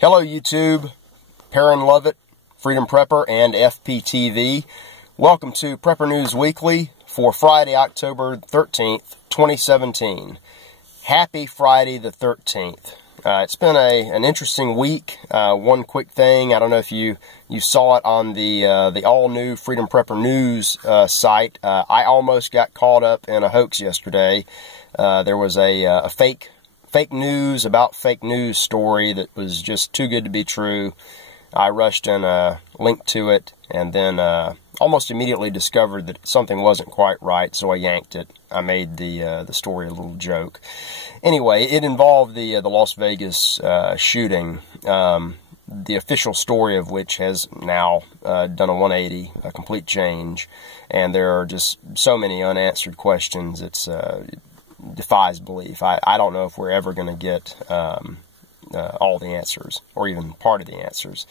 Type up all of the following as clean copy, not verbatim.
Hello YouTube, Perrin Lovett, Freedom Prepper, and FPTV. Welcome to Prepper News Weekly for Friday, October 13th, 2017. Happy Friday the 13th. It's been an interesting week. One quick thing, I don't know if you saw it on the all-new Freedom Prepper News site. I almost got caught up in a hoax yesterday. There was a fake news about fake news story that was just too good to be true. I rushed and linked to it, and then almost immediately discovered that something wasn't quite right, so I yanked it. I made the story a little joke. Anyway, it involved the Las Vegas shooting, the official story of which has now done a 180, a complete change, and there are just so many unanswered questions. It defies belief. I don't know if we're ever going to get all the answers, or even part of the answers.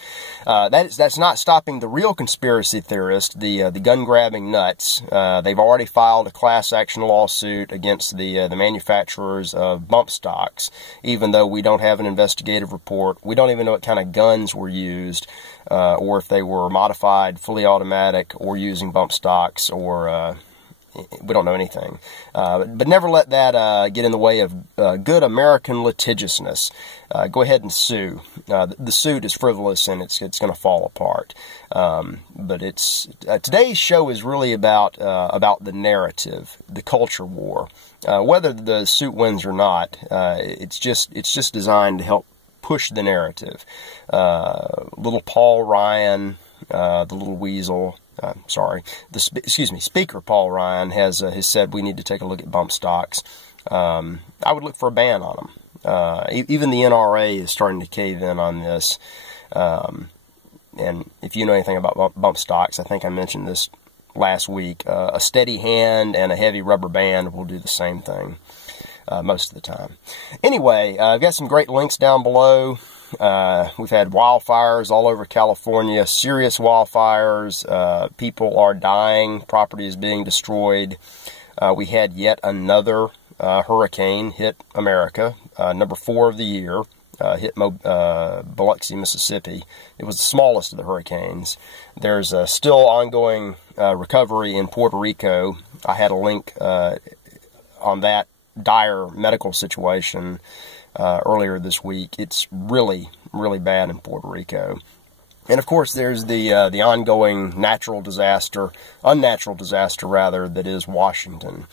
That's not stopping the real conspiracy theorists, the gun-grabbing nuts. They've already filed a class action lawsuit against the manufacturers of bump stocks, even though we don't have an investigative report. We don't even know what kind of guns were used, or if they were modified, fully automatic, or using bump stocks, or we don't know anything. But never let that get in the way of good American litigiousness. Go ahead and sue. The suit is frivolous and it's going to fall apart. But today's show is really about the narrative, the culture war. Whether the suit wins or not, it's just designed to help push the narrative. Little Paul Ryan, the little weasel. Speaker Paul Ryan has said we need to take a look at bump stocks. I would look for a ban on them. Even the NRA is starting to cave in on this. And if you know anything about bump stocks, I think I mentioned this last week. A steady hand and a heavy rubber band will do the same thing most of the time. Anyway, I've got some great links down below. We've had wildfires all over California, serious wildfires. People are dying. Property is being destroyed. We had yet another hurricane hit America, number 4 of the year, hit Biloxi, Mississippi. It was the smallest of the hurricanes. There's still ongoing recovery in Puerto Rico. I had a link on that dire medical situation earlier this week. It's really, really bad in Puerto Rico. And of course, there's the ongoing unnatural disaster that is Washington.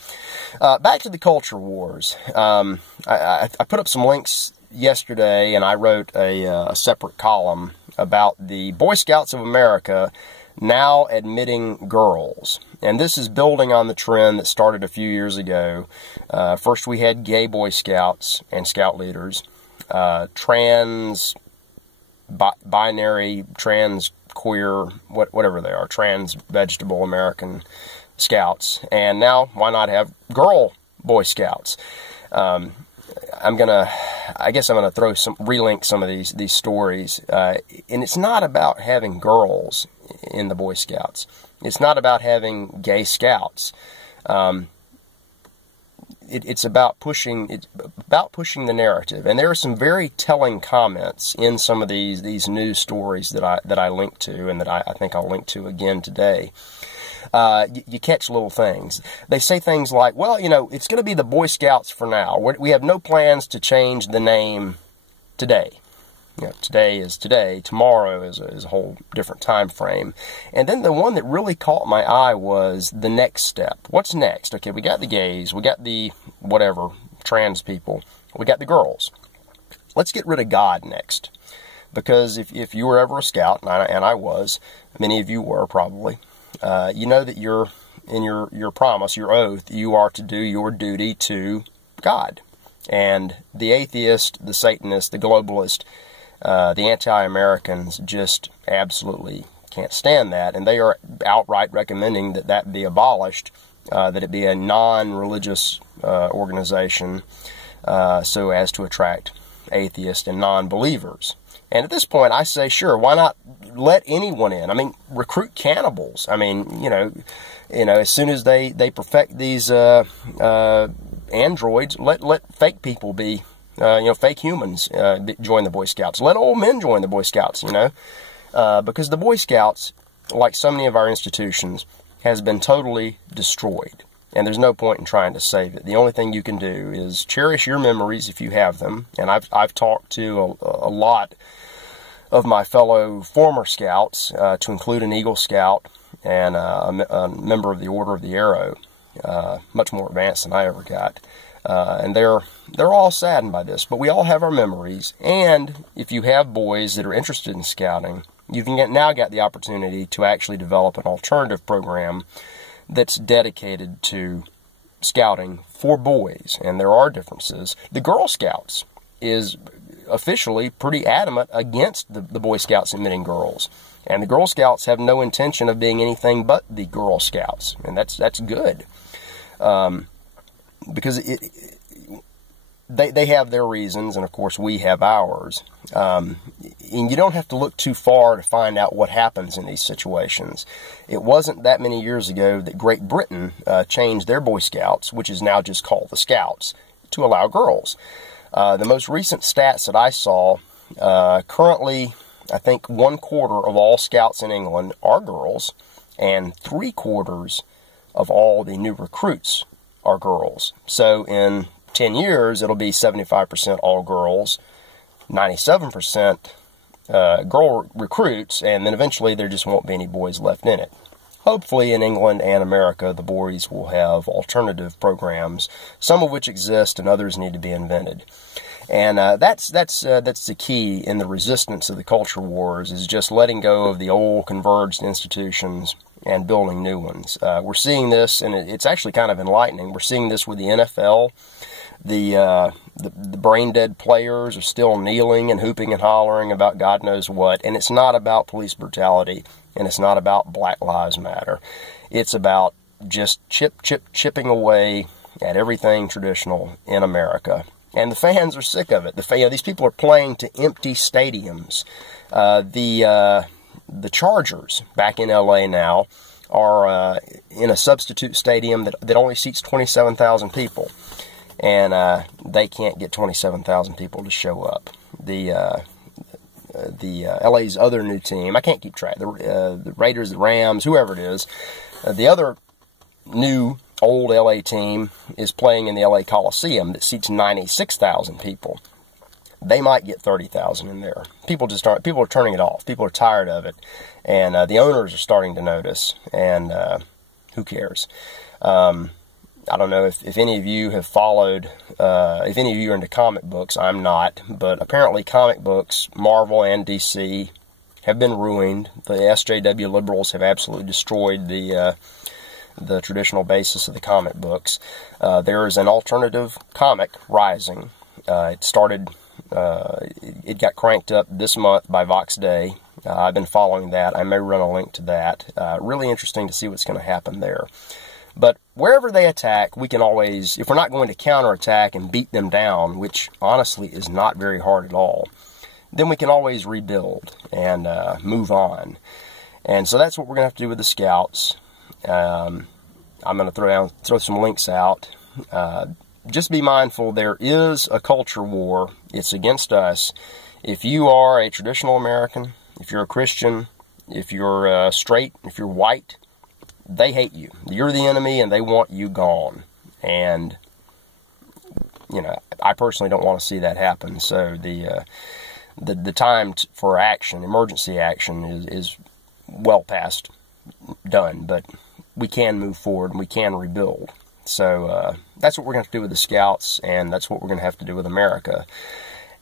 Back to the culture wars. I put up some links yesterday, and I wrote a separate column about the Boy Scouts of America now admitting girls. And this is building on the trend that started a few years ago. First we had gay Boy Scouts and Scout leaders, binary, trans, queer, whatever they are, trans vegetable American Scouts. And now, why not have girl Boy Scouts? I guess I'm gonna relink some of these stories. And it's not about having girls in the Boy Scouts. It's not about having gay scouts. It's about pushing the narrative. And there are some very telling comments in some of these news stories that I linked to, and that I think I'll link to again today. You catch little things. They say things like, well, it's going to be the Boy Scouts for now. We have no plans to change the name today. Today is today. Tomorrow is a whole different time frame. And then the one that really caught my eye was the next step. What's next? Okay, we got the gays. We got the whatever, trans people. We got the girls. Let's get rid of God next. Because if you were ever a scout, and I was, many of you were probably, you know that you're in your promise, your oath, you are to do your duty to God. And the atheist, the Satanist, the globalist, the anti-Americans just absolutely can't stand that, and they are outright recommending that be abolished, that it be a non-religious organization, so as to attract atheists and non-believers. And at this point, I say, sure, why not let anyone in? I mean, recruit cannibals. I mean, as soon as they perfect these androids, let fake people be fake humans join the Boy Scouts. Let old men join the Boy Scouts, because the Boy Scouts, like so many of our institutions, has been totally destroyed. And there's no point in trying to save it. The only thing you can do is cherish your memories if you have them. And I've talked to a lot of my fellow former Scouts, to include an Eagle Scout and a member of the Order of the Arrow, much more advanced than I ever got. And they're all saddened by this. But we all have our memories. And if you have boys that are interested in scouting, you've now got the opportunity to actually develop an alternative program that's dedicated to scouting for boys, and there are differences. The Girl Scouts is officially pretty adamant against the Boy Scouts admitting girls, and the Girl Scouts have no intention of being anything but the Girl Scouts, and that's good, because they have their reasons, and of course we have ours. And you don't have to look too far to find out what happens in these situations. It wasn't that many years ago that Great Britain changed their Boy Scouts, which is now just called the Scouts, to allow girls. The most recent stats that I saw, currently I think 1/4 of all Scouts in England are girls, and 3/4 of all the new recruits are girls. So in 10 years, it'll be 75% all girls, 97% girl recruits, and then eventually there just won't be any boys left in it. Hopefully in England and America, the boys will have alternative programs, some of which exist and others need to be invented. And that's the key in the resistance of the culture wars, is just letting go of the old converged institutions and building new ones. We're seeing this, and it's actually kind of enlightening. We're seeing this with the NFL. The brain-dead players are still kneeling and hooping and hollering about God knows what, and it's not about police brutality, and it's not about Black Lives Matter. It's about just chipping away at everything traditional in America. And the fans are sick of it. These people are playing to empty stadiums. The Chargers, back in L.A. now, are in a substitute stadium that only seats 27,000 people. And they can't get 27,000 people to show up. The LA's other new team, I can't keep track, the Raiders, the Rams, whoever it is, the other new old LA team is playing in the LA Coliseum that seats 96,000 people. They might get 30,000 in there. People are turning it off. People are tired of it. And the owners are starting to notice. And who cares? I don't know if any of you have followed, if any of you are into comic books. I'm not. But apparently comic books, Marvel and DC, have been ruined. The SJW liberals have absolutely destroyed the traditional basis of the comic books. There is an alternative comic rising. It started, it got cranked up this month by Vox Day. I've been following that. I may run a link to that. Really interesting to see what's going to happen there. But wherever they attack, we can always, if we're not going to counterattack and beat them down, which honestly is not very hard at all, then we can always rebuild and move on. And so that's what we're going to have to do with the Scouts. I'm going to throw some links out. Just be mindful, there is a culture war. It's against us. If you are a traditional American, if you're a Christian, if you're straight, if you're white, they hate you. You're the enemy, and they want you gone. And, I personally don't want to see that happen. So the time for action, emergency action, is well past done. But we can move forward, and we can rebuild. So that's what we're going to have to do with the Scouts, and that's what we're going to have to do with America.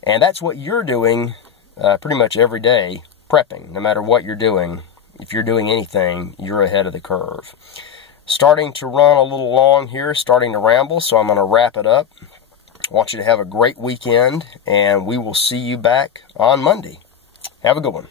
And that's what you're doing pretty much every day, prepping. No matter what you're doing, if you're doing anything, you're ahead of the curve. Starting to run a little long here, starting to ramble, so I'm going to wrap it up. I want you to have a great weekend, and we will see you back on Monday. Have a good one.